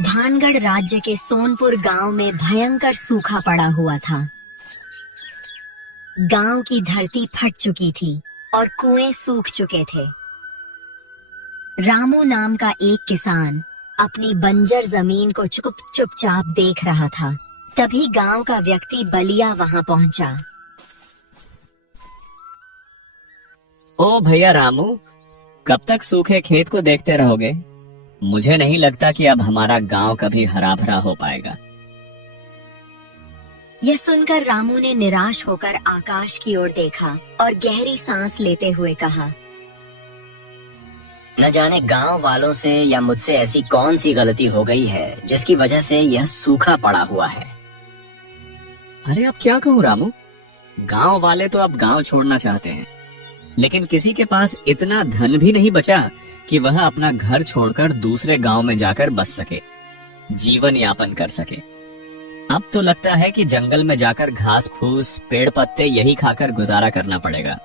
भानगढ़ राज्य के सोनपुर गांव में भयंकर सूखा पड़ा हुआ था। गांव की धरती फट चुकी थी और कुएं सूख चुके थे। रामू नाम का एक किसान अपनी बंजर जमीन को चुपचाप देख रहा था। तभी गांव का व्यक्ति बलिया वहां पहुंचा। ओ भैया रामू, कब तक सूखे खेत को देखते रहोगे? मुझे नहीं लगता कि अब हमारा गांव कभी हरा भरा हो पाएगा। यह सुनकर रामू ने निराश होकर आकाश की ओर देखा और गहरी सांस लेते हुए कहा, न जाने गांव वालों से या मुझसे ऐसी कौन सी गलती हो गई है जिसकी वजह से यह सूखा पड़ा हुआ है। अरे अब क्या कहूँ रामू, गांव वाले तो अब गांव छोड़ना चाहते हैं, लेकिन किसी के पास इतना धन भी नहीं बचा कि वह अपना घर छोड़कर दूसरे गांव में जाकर बस सके, जीवन यापन कर सके। अब तो लगता है कि जंगल में जाकर घास फूस पेड़ पत्ते यही खाकर गुजारा करना पड़ेगा।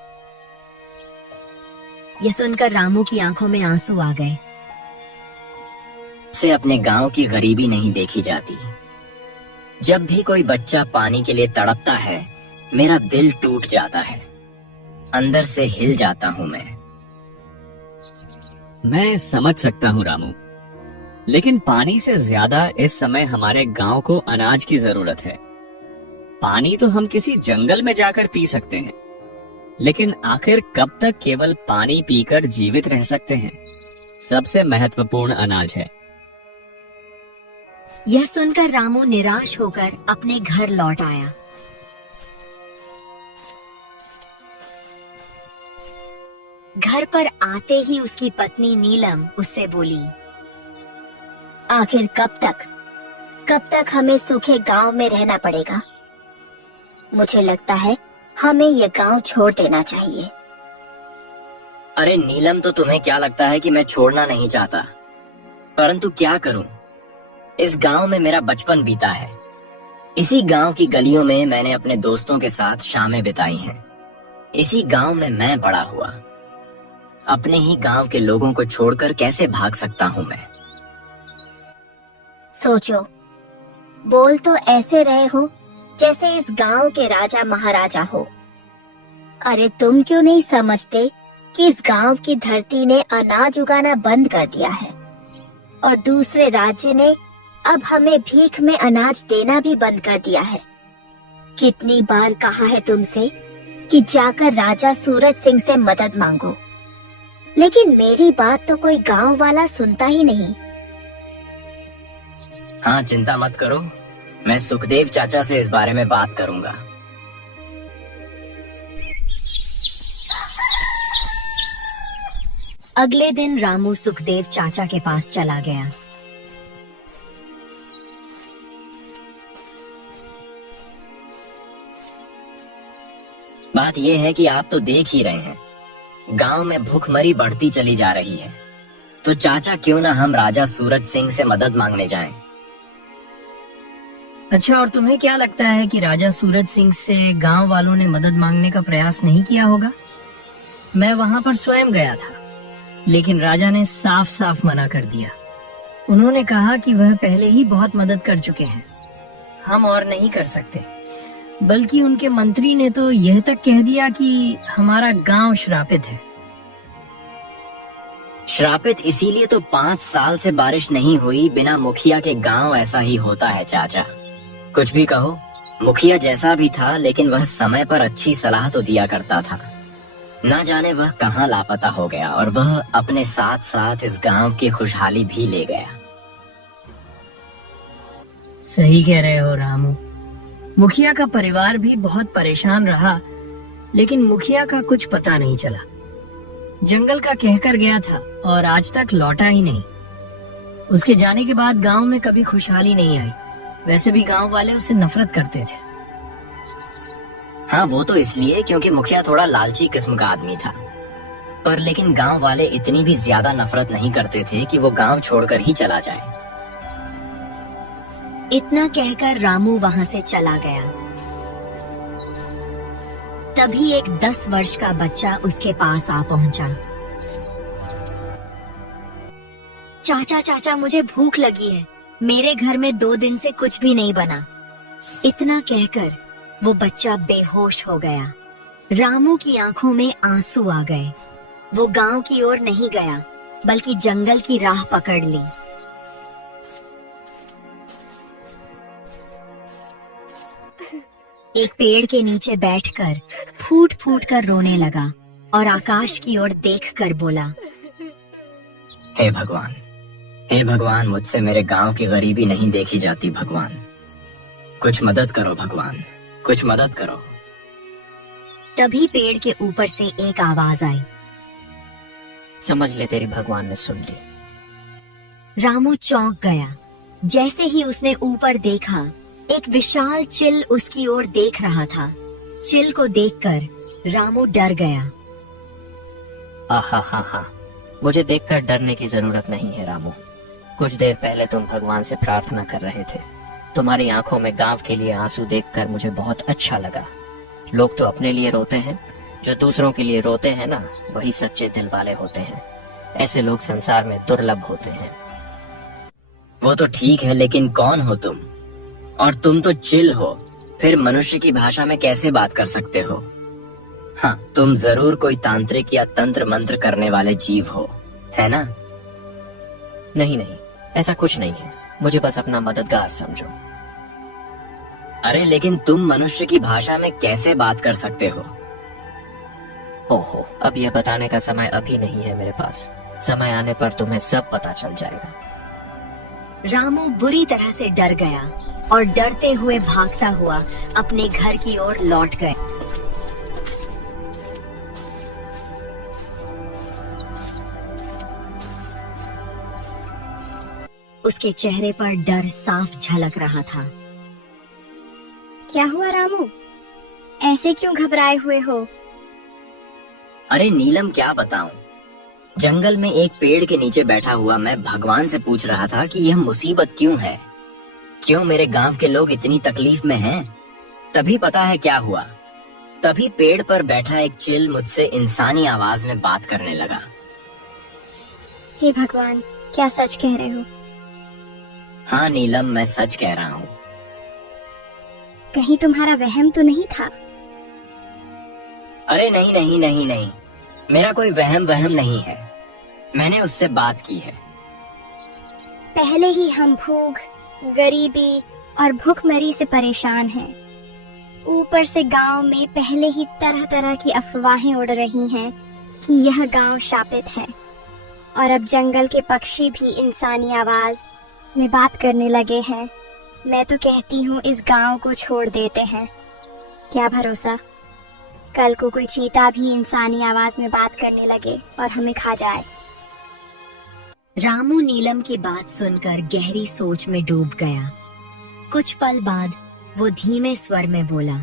यह सुनकर रामू की आंखों में आंसू आ गए। से अपने गांव की गरीबी नहीं देखी जाती। जब भी कोई बच्चा पानी के लिए तड़पता है, मेरा दिल टूट जाता है, अंदर से हिल जाता हूँ मैं समझ सकता हूँ रामू, लेकिन पानी से ज्यादा इस समय हमारे गांव को अनाज की जरूरत है। पानी तो हम किसी जंगल में जाकर पी सकते हैं, लेकिन आखिर कब तक केवल पानी पीकर जीवित रह सकते हैं? सबसे महत्वपूर्ण अनाज है। यह सुनकर रामू निराश होकर अपने घर लौट आया। घर पर आते ही उसकी पत्नी नीलम उससे बोली, आखिर कब तक हमें सूखे गांव में रहना पड़ेगा? मुझे लगता है हमें ये गांव छोड़ देना चाहिए। अरे नीलम, तो तुम्हें क्या लगता है कि मैं छोड़ना नहीं चाहता? परंतु क्या करूं? इस गांव में मेरा बचपन बीता है। इसी गांव की गलियों में मैंने अपने दोस्तों के साथ शामें बिताई हैं। इसी गांव में मैं बड़ा हुआ। अपने ही गांव के लोगों को छोड़कर कैसे भाग सकता हूँ मैं? सोचो, बोल तो ऐसे रहे हो जैसे इस गांव के राजा महाराजा हो। अरे तुम क्यों नहीं समझते कि इस गांव की धरती ने अनाज उगाना बंद कर दिया है और दूसरे राज्य ने अब हमें भीख में अनाज देना भी बंद कर दिया है। कितनी बार कहा है तुमसे कि जाकर राजा सूरज सिंह से मदद मांगो, लेकिन मेरी बात तो कोई गांव वाला सुनता ही नहीं। हाँ, चिंता मत करो, मैं सुखदेव चाचा से इस बारे में बात करूंगा। अगले दिन रामू सुखदेव चाचा के पास चला गया। बात यह है कि आप तो देख ही रहे हैं, गांव में भूखमरी बढ़ती चली जा रही है। तो चाचा, क्यों ना हम राजा सूरज सिंह से मदद मांगने जाएं? अच्छा, और तुम्हें क्या लगता है कि राजा सूरज सिंह से गांव वालों ने मदद मांगने का प्रयास नहीं किया होगा? मैं वहां पर स्वयं गया था, लेकिन राजा ने साफ साफ मना कर दिया। उन्होंने कहा कि वह पहले ही बहुत मदद कर चुके हैं, हम और नहीं कर सकते। बल्कि उनके मंत्री ने तो यह तक कह दिया कि हमारा गांव श्रापित है। श्रापित इसीलिए तो 5 साल से बारिश नहीं हुई। बिना मुखिया के गांव ऐसा ही होता है चाचा। कुछ भी कहो, मुखिया जैसा भी था, लेकिन वह समय पर अच्छी सलाह तो दिया करता था। ना जाने वह कहाँ लापता हो गया और वह अपने साथ साथ इस गांव की खुशहाली भी ले गया। सही कह रहे हो रामू, मुखिया का परिवार भी बहुत परेशान रहा, लेकिन मुखिया का कुछ पता नहीं चला। जंगल का कहकर गया था और आज तक लौटा ही नहीं। उसके जाने के बाद गांव में कभी खुशहाली नहीं आई। वैसे भी गांव वाले उससे नफरत करते थे। हाँ, वो तो इसलिए क्योंकि मुखिया थोड़ा लालची किस्म का आदमी था। पर लेकिन गांव वाले इतनी भी ज्यादा नफरत नहीं करते थे कि वो गांव छोड़कर ही चला जाए। इतना कहकर रामू वहां से चला गया। तभी एक 10 वर्ष का बच्चा उसके पास आ पहुंचा। चाचा चाचा, मुझे भूख लगी है, मेरे घर में 2 दिन से कुछ भी नहीं बना। इतना कहकर वो बच्चा बेहोश हो गया। रामू की आंखों में आंसू आ गए। वो गांव की ओर नहीं गया, बल्कि जंगल की राह पकड़ ली। एक पेड़ के नीचे बैठकर फूट फूट कर रोने लगा और आकाश की ओर देखकर बोला, हे भगवान, मुझसे मेरे गांव की गरीबी नहीं देखी जाती भगवान। कुछ मदद करो भगवान, कुछ मदद करो। तभी पेड़ के ऊपर से एक आवाज आई। समझ ले तेरी भगवान ने सुन ली। रामू चौंक गया। जैसे ही उसने ऊपर देखा, एक विशाल चिल उसकी ओर देख रहा था। चिल को देखकर रामू डर गया। आहा, मुझे देखकर डरने की जरूरत नहीं है रामू। कुछ देर पहले तुम भगवान से प्रार्थना कर रहे थे। तुम्हारी आंखों में गांव के लिए आंसू देखकर मुझे बहुत अच्छा लगा। लोग तो अपने लिए रोते हैं, जो दूसरों के लिए रोते हैं ना, वही सच्चे दिल वाले होते हैं। ऐसे लोग संसार में दुर्लभ होते हैं। वो तो ठीक है, लेकिन कौन हो तुम? और तुम तो चिल हो, फिर मनुष्य की भाषा में कैसे बात कर सकते हो? हाँ, तुम जरूर कोई तांत्रिक या तंत्र मंत्र करने वाले जीव हो, है ना? नहीं, ऐसा कुछ नहीं है। मुझे बस अपना मददगार समझो। अरे लेकिन तुम मनुष्य की भाषा में कैसे बात कर सकते हो? ओहो, अब यह बताने का समय अभी नहीं है मेरे पास। समय आने पर तुम्हें सब पता चल जाएगा। रामू बुरी तरह से डर गया और डरते हुए भागता हुआ अपने घर की ओर लौट गए। उसके चेहरे पर डर साफ झलक रहा था। क्या हुआ रामू? ऐसे क्यों घबराए हुए हो? अरे नीलम, क्या बताऊं? जंगल में एक पेड़ के नीचे बैठा हुआ मैं भगवान से पूछ रहा था कि यह मुसीबत क्यों है, क्यों मेरे गांव के लोग इतनी तकलीफ में हैं। तभी पता है क्या हुआ। तभी पेड़ पर बैठा एक चिल मुझसे इंसानी आवाज में बात करने लगा। हे भगवान, क्या सच कह रहे हो? हाँ नीलम, मैं सच कह रहा हूँ। कहीं तुम्हारा वहम तो नहीं था? अरे नहीं, मेरा कोई वहम नहीं है। मैंने उससे बात की है। पहले ही हम भूख, गरीबी और भूखमरी से परेशान हैं। ऊपर से गांव में पहले ही तरह तरह की अफवाहें उड़ रही हैं कि यह गांव शापित है, और अब जंगल के पक्षी भी इंसानी आवाज में बात करने लगे हैं। मैं तो कहती हूँ इस गांव को छोड़ देते हैं। क्या भरोसा, कल को कोई चीता भी इंसानी आवाज में बात करने लगे और हमें खा जाए। रामू नीलम की बात सुनकर गहरी सोच में डूब गया। कुछ पल बाद वो धीमे स्वर में बोला,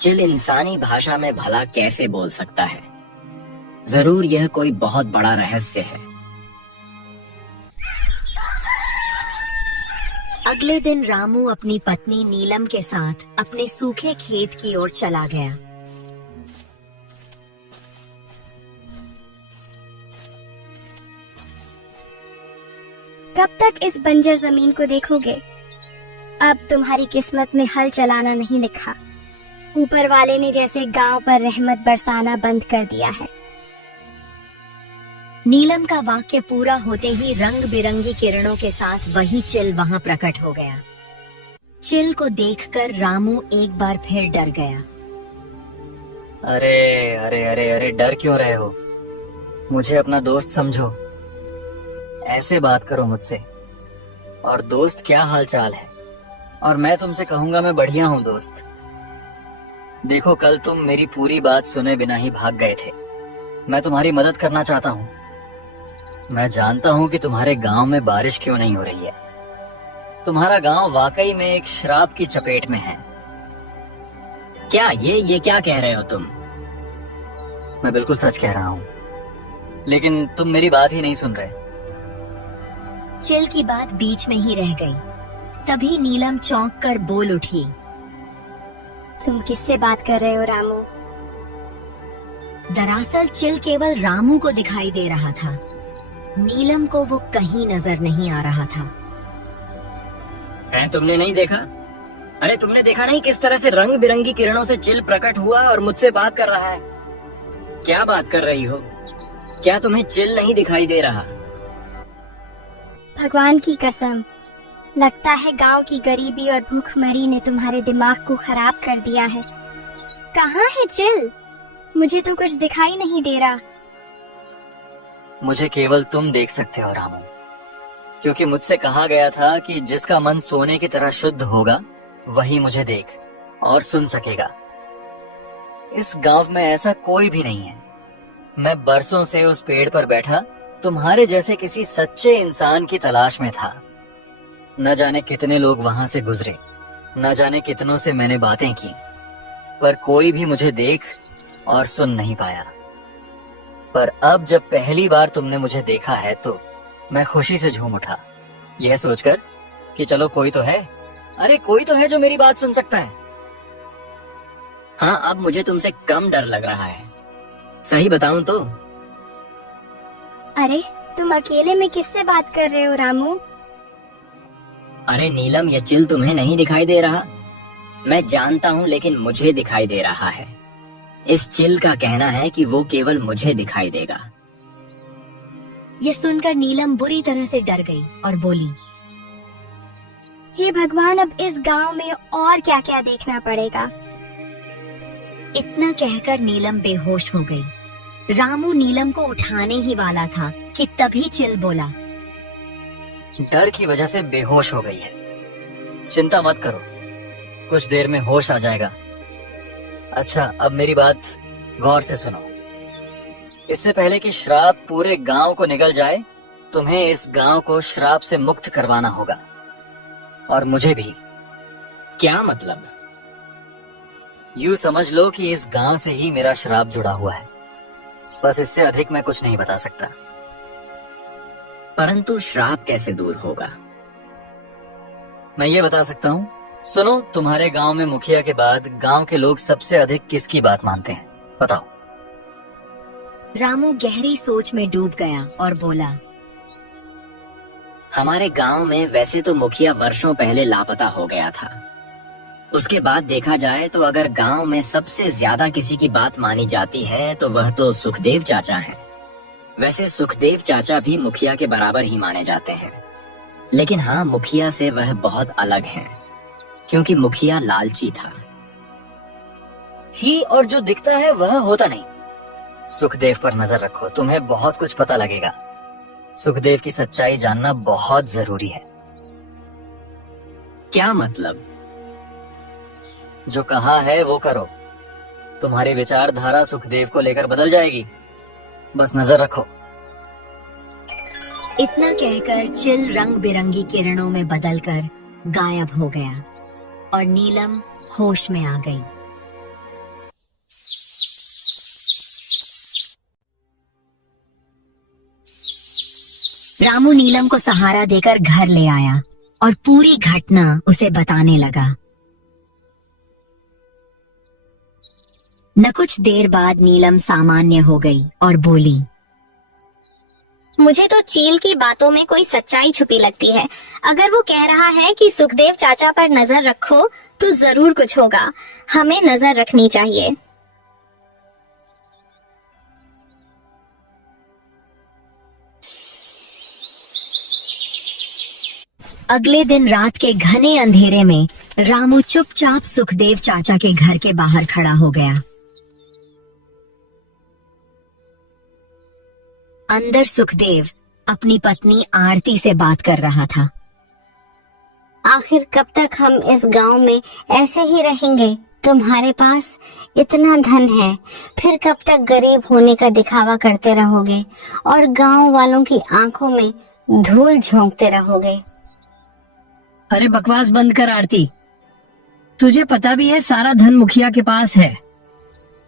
चिल इंसानी भाषा में भला कैसे बोल सकता है? जरूर यह कोई बहुत बड़ा रहस्य है। अगले दिन रामू अपनी पत्नी नीलम के साथ अपने सूखे खेत की ओर चला गया। कब तक इस बंजर जमीन को देखोगे? अब तुम्हारी किस्मत में हल चलाना नहीं लिखा। ऊपर वाले ने जैसे गांव पर रहमत बरसाना बंद कर दिया है। नीलम का वाक्य पूरा होते ही रंग बिरंगी किरणों के साथ वही चिल वहां प्रकट हो गया। चिल को देखकर रामू एक बार फिर डर गया। अरे डर क्यों रहे हो? मुझे अपना दोस्त समझो, ऐसे बात करो मुझसे। और दोस्त, क्या हाल चाल है? और मैं तुमसे कहूंगा मैं बढ़िया हूँ दोस्त। देखो, कल तुम मेरी पूरी बात सुने बिना ही भाग गए थे। मैं तुम्हारी मदद करना चाहता हूँ। मैं जानता हूँ कि तुम्हारे गांव में बारिश क्यों नहीं हो रही है। तुम्हारा गांव वाकई में एक श्राप की चपेट में है। क्या ये क्या कह रहे हो तुम? मैं बिल्कुल सच कह रहा हूँ, लेकिन तुम मेरी बात ही नहीं सुन रहे। चिल की बात बीच में ही रह गई। तभी नीलम चौंक कर बोल उठी, तुम किससे बात कर रहे हो रामू? दरअसल चिल केवल रामू को दिखाई दे रहा था। नीलम को वो कहीं नजर नहीं आ रहा था। हैं, तुमने नहीं देखा? अरे तुमने देखा नहीं किस तरह से रंग बिरंगी किरणों से चिल प्रकट हुआ और मुझसे बात कर रहा है? क्या बात कर रही हो? क्या तुम्हें चिल नहीं दिखाई दे रहा? भगवान की कसम, लगता है गांव की गरीबी और भूखमरी ने तुम्हारे दिमाग को खराब कर दिया है। कहाँ है चिल? मुझे तो कुछ दिखाई नहीं दे रहा। मुझे केवल तुम देख सकते हो रामू, क्योंकि मुझसे कहा गया था कि जिसका मन सोने की तरह शुद्ध होगा वही मुझे देख और सुन सकेगा। इस गांव में ऐसा कोई भी नहीं है। मैं बरसों से उस पेड़ पर बैठा तुम्हारे जैसे किसी सच्चे इंसान की तलाश में था। न जाने कितने लोग वहां से गुजरे, न जाने कितनों से मैंने बातें की, पर कोई भी मुझे देख और सुन नहीं पाया। पर अब जब पहली बार तुमने मुझे देखा है तो मैं खुशी से झूम उठा, यह सोचकर कि चलो कोई तो है, अरे कोई तो है जो मेरी बात सुन सकता है। हाँ, अब मुझे तुमसे कम डर लग रहा है, सही बताऊं तो। अरे तुम अकेले में किससे बात कर रहे हो रामू? अरे नीलम, ये चिल तुम्हें नहीं दिखाई दे रहा? मैं जानता हूँ, लेकिन मुझे दिखाई दे रहा है। इस चिल का कहना है कि वो केवल मुझे दिखाई देगा। ये सुनकर नीलम बुरी तरह से डर गई और बोली, हे भगवान, अब इस गांव में और क्या क्या देखना पड़ेगा। इतना कहकर नीलम बेहोश हो गई। रामू नीलम को उठाने ही वाला था कि तभी चिल बोला, डर की वजह से बेहोश हो गई है। चिंता मत करो, कुछ देर में होश आ जाएगा। अच्छा, अब मेरी बात गौर से सुनो। इससे पहले कि श्राप पूरे गांव को निगल जाए, तुम्हें इस गांव को श्राप से मुक्त करवाना होगा, और मुझे भी। क्या मतलब? यूं समझ लो कि इस गांव से ही मेरा श्राप जुड़ा हुआ है। बस इससे अधिक मैं कुछ नहीं बता सकता। परंतु श्राप कैसे दूर होगा? मैं ये बता सकता हूँ। सुनो, तुम्हारे गांव में मुखिया के बाद गांव के लोग सबसे अधिक किसकी बात मानते हैं? बताओ। रामू गहरी सोच में डूब गया और बोला, हमारे गांव में वैसे तो मुखिया वर्षों पहले लापता हो गया था। उसके बाद देखा जाए तो अगर गांव में सबसे ज्यादा किसी की बात मानी जाती है तो वह तो सुखदेव चाचा हैं। वैसे सुखदेव चाचा भी मुखिया के बराबर ही माने जाते हैं, लेकिन हाँ, मुखिया से वह बहुत अलग हैं, क्योंकि मुखिया लालची था ही, और जो दिखता है वह होता नहीं। सुखदेव पर नजर रखो, तुम्हें बहुत कुछ पता लगेगा। सुखदेव की सच्चाई जानना बहुत जरूरी है। क्या मतलब? जो कहा है वो करो। तुम्हारी विचारधारा सुखदेव को लेकर बदल जाएगी, बस नजर रखो। इतना कहकर चिल रंग बिरंगी किरणों में बदलकर गायब हो गया और नीलम होश में आ गई। रामू नीलम को सहारा देकर घर ले आया और पूरी घटना उसे बताने लगा। न कुछ देर बाद नीलम सामान्य हो गई और बोली, मुझे तो चील की बातों में कोई सच्चाई छुपी लगती है। अगर वो कह रहा है कि सुखदेव चाचा पर नजर रखो तो जरूर कुछ होगा। हमें नजर रखनी चाहिए। अगले दिन रात के घने अंधेरे में रामू चुपचाप सुखदेव चाचा के घर के बाहर खड़ा हो गया। अंदर सुखदेव अपनी पत्नी आरती से बात कर रहा था। आखिर कब तक हम इस गांव में ऐसे ही रहेंगे? तुम्हारे पास इतना धन है, फिर कब तक गरीब होने का दिखावा करते रहोगे और गांव वालों की आंखों में धूल झोंकते रहोगे? अरे बकवास बंद कर आरती। तुझे पता भी है सारा धन मुखिया के पास है।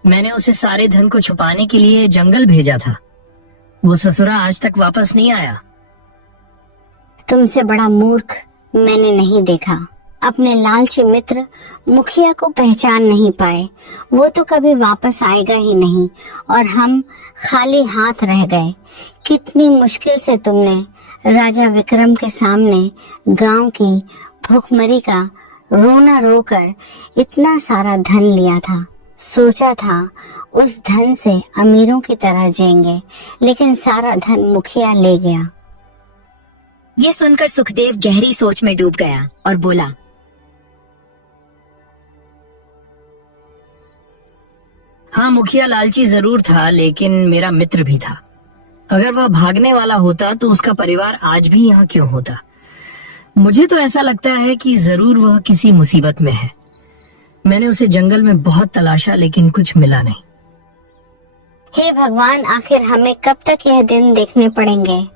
मैंने उसे सारे धन को छुपाने के लिए जंगल भेजा था। वो ससुरा आज तक वापस नहीं आया। तुमसे बड़ा मूर्ख मैंने नहीं देखा। अपने लालची मित्र मुखिया को पहचान नहीं पाए। वो तो कभी वापस आएगा ही नहीं और हम खाली हाथ रह गए। कितनी मुश्किल से तुमने राजा विक्रम के सामने गांव की भूखमरी का रोना रोकर इतना सारा धन लिया था। सोचा था उस धन से अमीरों की तरह जिएंगे, लेकिन सारा धन मुखिया ले गया। ये सुनकर सुखदेव गहरी सोच में डूब गया और बोला, हाँ, मुखिया लालची जरूर था, लेकिन मेरा मित्र भी था। अगर वह भागने वाला होता तो उसका परिवार आज भी यहाँ क्यों होता? मुझे तो ऐसा लगता है कि जरूर वह किसी मुसीबत में है। मैंने उसे जंगल में बहुत तलाशा, लेकिन कुछ मिला नहीं। हे भगवान, आखिर हमें कब तक यह दिन देखने पड़ेंगे?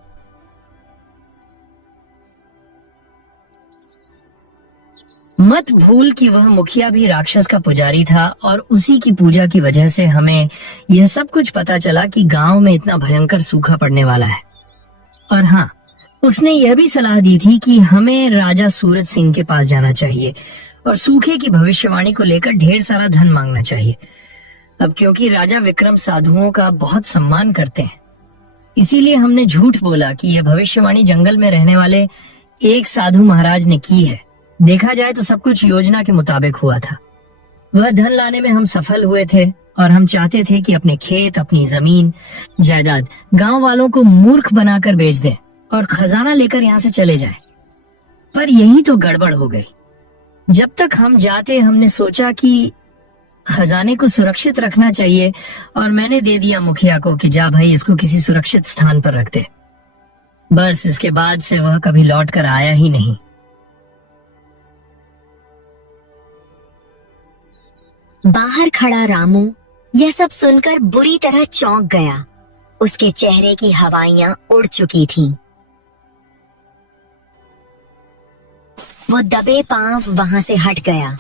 मत भूल कि वह मुखिया भी राक्षस का पुजारी था, और उसी की पूजा की वजह से हमें यह सब कुछ पता चला कि गांव में इतना भयंकर सूखा पड़ने वाला है। और हाँ, उसने यह भी सलाह दी थी कि हमें राजा सूरज सिंह के पास जाना चाहिए और सूखे की भविष्यवाणी को लेकर ढेर सारा धन मांगना चाहिए। अब क्योंकि राजा विक्रम साधुओं का बहुत सम्मान करते हैं, इसीलिए हमने झूठ बोला कि यह भविष्यवाणी जंगल में रहने वाले एक साधु महाराज ने की है। देखा जाए तो सब कुछ योजना के मुताबिक हुआ था। वह धन लाने में हम सफल हुए थे, और हम चाहते थे कि अपने खेत, अपनी जमीन जायदाद गांव वालों को मूर्ख बनाकर बेच दें और खजाना लेकर यहाँ से चले जाएं। पर यही तो गड़बड़ हो गई। जब तक हम जाते हमने सोचा कि खजाने को सुरक्षित रखना चाहिए, और मैंने दे दिया मुखिया को कि जा भाई, इसको किसी सुरक्षित स्थान पर रख दे। बस इसके बाद से वह कभी लौट कर आया ही नहीं। बाहर खड़ा रामू यह सब सुनकर बुरी तरह चौंक गया। उसके चेहरे की हवाइयां उड़ चुकी थीं। वो दबे पांव वहां से हट गया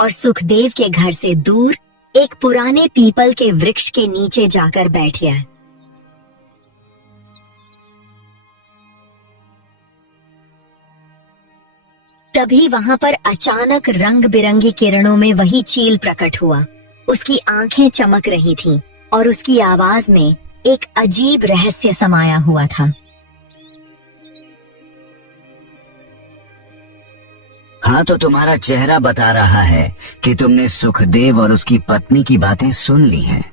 और सुखदेव के घर से दूर एक पुराने पीपल के वृक्ष के नीचे जाकर बैठ गया। तभी वहां पर अचानक रंग बिरंगी किरणों में वही चील प्रकट हुआ। उसकी आंखें चमक रही थीं और उसकी आवाज में एक अजीब रहस्य समाया हुआ था। हाँ, तो तुम्हारा चेहरा बता रहा है कि तुमने सुखदेव और उसकी पत्नी की बातें सुन ली हैं।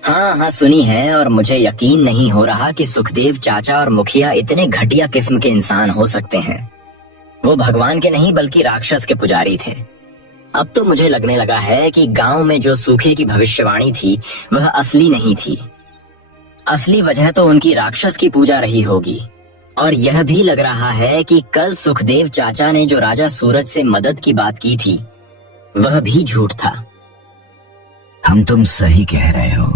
हाँ, सुनी है, और मुझे यकीन नहीं हो रहा कि सुखदेव चाचा और मुखिया इतने घटिया किस्म के इंसान हो सकते हैं। वो भगवान के नहीं बल्कि राक्षस के पुजारी थे। अब तो मुझे लगने लगा है कि गांव में जो सूखे की भविष्यवाणी थी वह असली नहीं थी। असली वजह तो उनकी राक्षस की पूजा रही होगी। और यह भी लग रहा है कि कल सुखदेव चाचा ने जो राजा सूरज से मदद की बात की थी वह भी झूठ था। हम तुम सही कह रहे हो,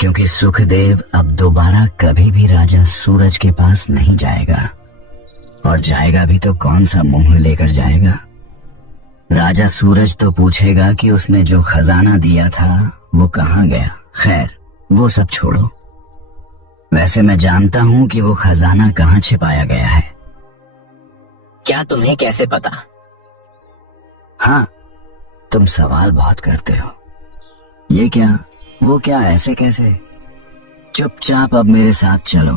क्योंकि सुखदेव अब दोबारा कभी भी राजा सूरज के पास नहीं जाएगा, और जाएगा भी तो कौन सा मुंह लेकर जाएगा। राजा सूरज तो पूछेगा कि उसने जो खजाना दिया था वो कहाँ गया। खैर, वो सब छोड़ो। वैसे मैं जानता हूँ कि वो खजाना कहाँ छिपाया गया है। क्या तुम्हें कैसे पता? हाँ, तुम सवाल बहुत करते हो। ये क्या, वो क्या, ऐसे कैसे? चुपचाप अब मेरे साथ चलो।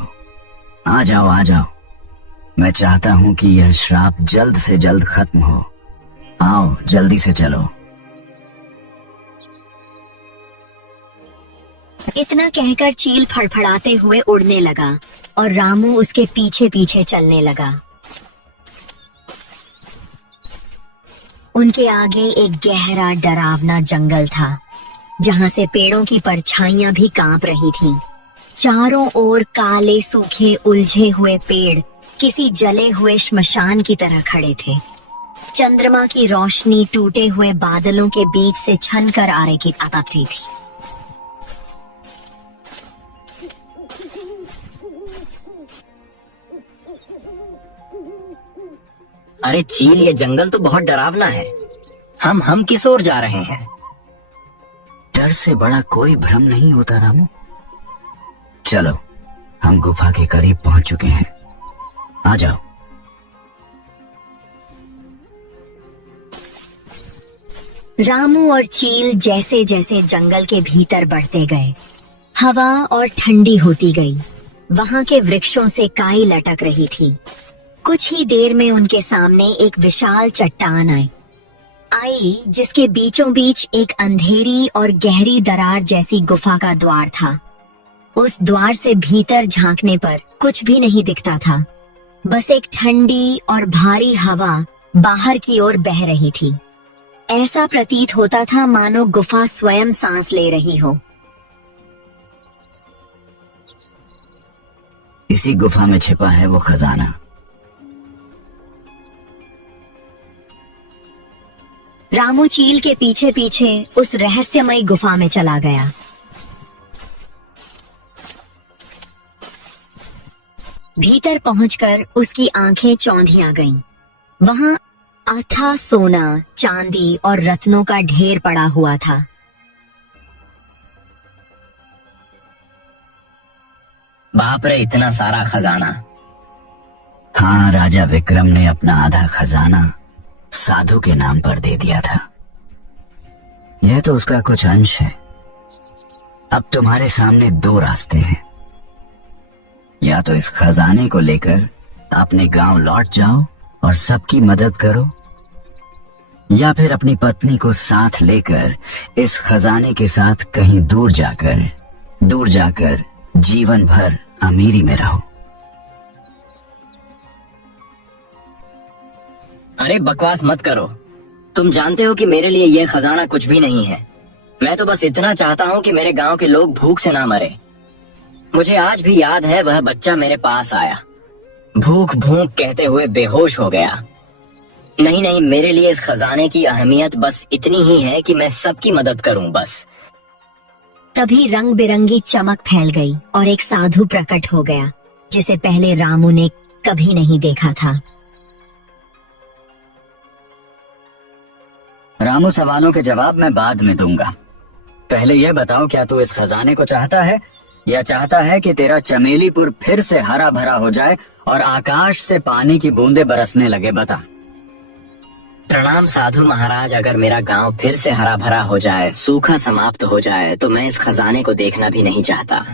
आ जाओ, आ जाओ। मैं चाहता हूँ कि यह श्राप जल्द से जल्द खत्म हो। आओ, जल्दी से चलो। इतना कहकर चील फड़फड़ाते हुए उड़ने लगा और रामू उसके पीछे पीछे चलने लगा। उनके आगे एक गहरा डरावना जंगल था, जहां से पेड़ों की परछाइयां भी कांप रही थीं। चारों ओर काले सूखे उलझे हुए पेड़ किसी जले हुए श्मशान की तरह खड़े थे। चंद्रमा की रोशनी टूटे हुए बादलों के बीच से छन कर आ रही थी। अरे चील, ये जंगल तो बहुत डरावना है। हम किस ओर जा रहे हैं? डर से बड़ा कोई भ्रम नहीं होता रामू। चलो, हम गुफा के करीब पहुंच चुके हैं। आ जाओ। रामू और चील जैसे जैसे जंगल के भीतर बढ़ते गए, हवा और ठंडी होती गई। वहां के वृक्षों से काई लटक रही थी। कुछ ही देर में उनके सामने एक विशाल चट्टान आई जिसके बीचों बीच एक अंधेरी और गहरी दरार जैसी गुफा का द्वार था। उस द्वार से भीतर झांकने पर कुछ भी नहीं दिखता था, बस एक ठंडी और भारी हवा बाहर की ओर बह रही थी। ऐसा प्रतीत होता था मानो गुफा स्वयं सांस ले रही हो। इसी गुफा में छिपा है वो खजाना। रामू चील के पीछे पीछे उस रहस्यमयी गुफा में चला गया। भीतर पहुंचकर उसकी आंखें चौंधिया गईं। वहां अथाह सोना, चांदी और रत्नों का ढेर पड़ा हुआ था। बाप रे, इतना सारा खजाना। हाँ, राजा विक्रम ने अपना आधा खजाना साधु के नाम पर दे दिया था। यह तो उसका कुछ अंश है। अब तुम्हारे सामने दो रास्ते हैं, या तो इस खजाने को लेकर अपने गांव लौट जाओ और सबकी मदद करो, या फिर अपनी पत्नी को साथ लेकर इस खजाने के साथ कहीं दूर जाकर जीवन भर अमीरी में रहो। अरे बकवास मत करो। तुम जानते हो कि मेरे लिए यह खजाना कुछ भी नहीं है। मैं तो बस इतना चाहता हूँ कि मेरे गांव के लोग भूख से ना मरे। मुझे आज भी याद है, वह बच्चा मेरे पास आया, भूख भूख कहते हुए बेहोश हो गया। नहीं, मेरे लिए इस खजाने की अहमियत बस इतनी ही है कि मैं सबकी मदद करूं बस। तभी रंग बिरंगी चमक फैल गई और एक साधु प्रकट हो गया जिसे पहले रामू ने कभी नहीं देखा था। रामू, सवालों के जवाब मैं बाद में दूंगा। पहले यह बताओ, क्या तू इस खजाने को चाहता है, या चाहता है कि तेरा चमेलीपुर फिर से हरा भरा हो जाए और आकाश से पानी की बूंदें बरसने लगे? बता। प्रणाम साधु महाराज। अगर मेरा गांव फिर से हरा भरा हो जाए, सूखा समाप्त हो जाए, तो मैं इस खजाने को देखना भी नहीं चाहता।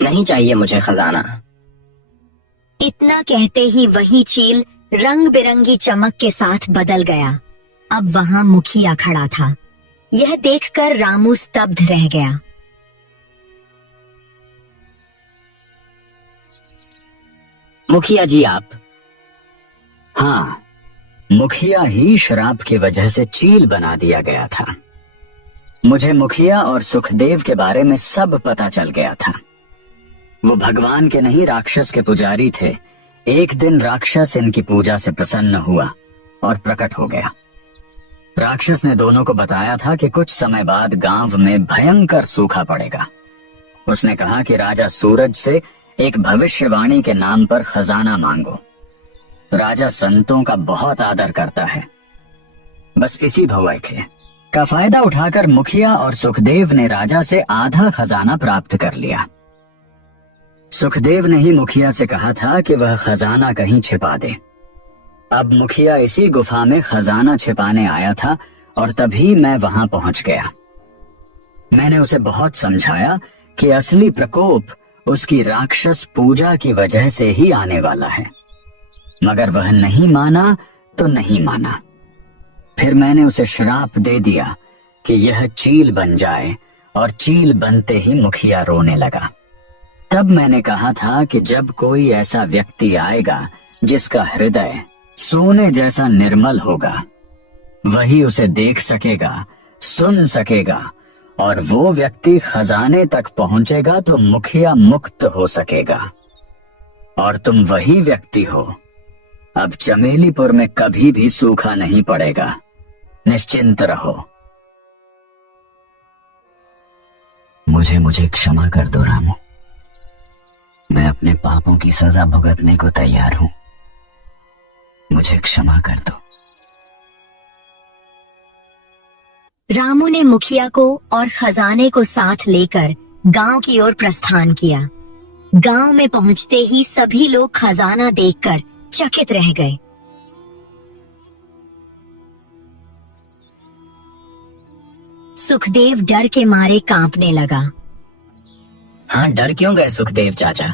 नहीं चाहिए मुझे खजाना। इतना कहते ही वही चील रंग बिरंगी चमक के साथ बदल गया। अब वहां मुखिया खड़ा था। यह देखकर रामू स्तब्ध रह गया। मुखिया जी आप? हाँ, मुखिया ही श्राप की वजह से चील बना दिया गया था। मुझे मुखिया और सुखदेव के बारे में सब पता चल गया था। वो भगवान के नहीं, राक्षस के पुजारी थे। एक दिन राक्षस इनकी पूजा से प्रसन्न हुआ और प्रकट हो गया। राक्षस ने दोनों को बताया था कि कुछ समय बाद गांव में भयंकर सूखा पड़ेगा। उसने कहा कि राजा सूरज से एक भविष्यवाणी के नाम पर खजाना मांगो। राजा संतों का बहुत आदर करता है। बस इसी भवैखे का फायदा उठाकर मुखिया और सुखदेव ने राजा से आधा खजाना प्राप्त कर लिया। सुखदेव ने ही मुखिया से कहा था कि वह खजाना कहीं छिपा दे। अब मुखिया इसी गुफा में खजाना छिपाने आया था और तभी मैं वहां पहुंच गया। मैंने उसे बहुत समझाया कि असली प्रकोप उसकी राक्षस पूजा की वजह से ही आने वाला है, मगर वह नहीं माना तो नहीं माना। फिर मैंने उसे श्राप दे दिया कि यह चील बन जाए, और चील बनते ही मुखिया रोने लगा। तब मैंने कहा था कि जब कोई ऐसा व्यक्ति आएगा जिसका हृदय सोने जैसा निर्मल होगा, वही उसे देख सकेगा, सुन सकेगा, और वो व्यक्ति खजाने तक पहुंचेगा तो मुखिया मुक्त हो सकेगा। और तुम वही व्यक्ति हो। अब चमेलीपुर में कभी भी सूखा नहीं पड़ेगा, निश्चिंत रहो। मुझे क्षमा कर दो रामू। मैं अपने पापों की सजा भुगतने को तैयार हूं। मुझे क्षमा कर दो। रामू ने मुखिया को और खजाने को साथ लेकर गांव की ओर प्रस्थान किया। गांव में पहुंचते ही सभी लोग खजाना देखकर चकित रह गए। सुखदेव डर के मारे कांपने लगा। हाँ, डर क्यों गए सुखदेव चाचा?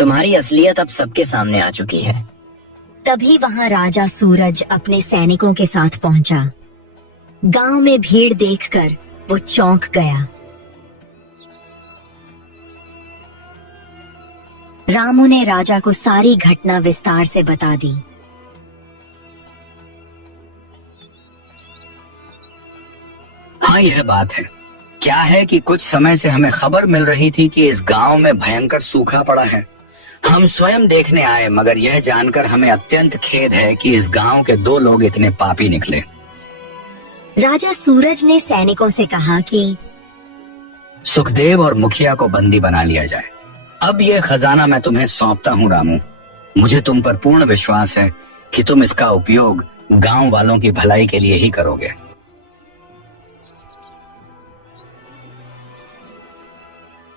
तुम्हारी असलियत अब सबके सामने आ चुकी है। तभी वहां राजा सूरज अपने सैनिकों के साथ पहुंचा। गांव में भीड़ देखकर वो चौंक गया। रामू ने राजा को सारी घटना विस्तार से बता दी। हाँ, यह बात है। क्या है कि कुछ समय से हमें खबर मिल रही थी कि इस गांव में भयंकर सूखा पड़ा है। हम स्वयं देखने आए, मगर यह जानकर हमें अत्यंत खेद है कि इस गांव के 2 लोग इतने पापी निकले। राजा सूरज ने सैनिकों से कहा कि सुखदेव और मुखिया को बंदी बना लिया जाए। अब यह खजाना मैं तुम्हें सौंपता हूँ रामू। मुझे तुम पर पूर्ण विश्वास है कि तुम इसका उपयोग गांव वालों की भलाई के लिए ही करोगे।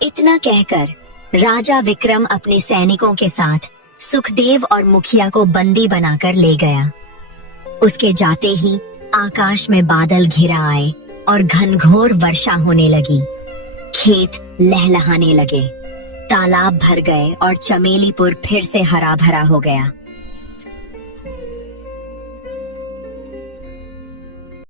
इतना कहकर राजा विक्रम अपने सैनिकों के साथ सुखदेव और मुखिया को बंदी बनाकर ले गया। उसके जाते ही आकाश में बादल घिरा आए और घनघोर वर्षा होने लगी। खेत लहलहाने लगे, तालाब भर गए और चमेलीपुर फिर से हरा भरा हो गया।